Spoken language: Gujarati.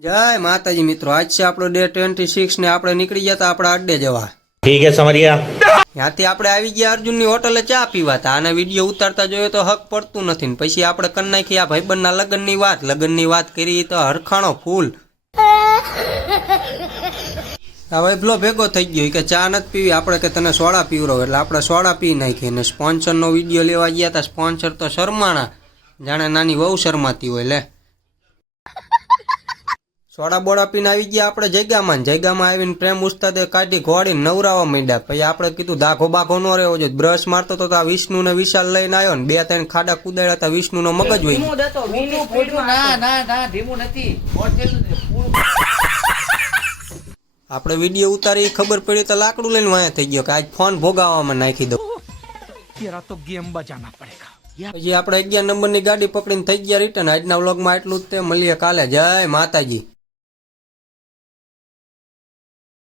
जय माताजी मित्रों, आज से आपणो डे 26 ने आपणे निकળી ગયા તા આપણા અડ્ડે જવા। ठीक है समझ गया। ત્યાંથી આપણે આવી ગયા અર્જુનની હોટલે ચા પીવા તા। આના વિડીયો ઉતારતા જોયો તો હક પડતું નથી ને પછી આપણે કરી નાખી આ ભાઈબંધના લગ્નની વાત કરી તો હરખાણો ફૂલ। હવે પેલો ભેગો થઈ ગયો કે ચા નથી પીવી આપણે, કે તને સોડા પીવરો, એટલે આપણે સોડા પી નાખી ને સ્પોન્સરનો વિડીયો લેવા ગયા તા। સ્પોન્સર તો શરમાણા, જાણે નાની વહુ શરમાતી હોય। લે સોડા બોડા પીને આવી ગયા આપણે જગ્યામાં આવીને પ્રેમ ઉસ્તાદે કાઢી ઘોડીને નવરાવા માંડ્યા। પછી આપણે કીધું દાખો બાખો ન રહેવો જોઈએ, બ્રશ મારતો તો આ વિષ્ણુ ને વિશાલ લઈને આવ્યો ને 2-3 ખાડા કુદાડ્યા હતા। વિષ્ણુ નો મગજ હોય આપણે વિડીયો ઉતારી ખબર પડી તો લાકડું લઈને વાયા થઈ ગયો કે આજ ફોન ભોગાવવામાં નાખી દો। પછી આપણે 11 નંબરની ગાડી પકડીને થઈ ગયા રિટર્ન। આજના વ્લોગમાં એટલું જ તે, મળીએ કાલે। જય માતાજી।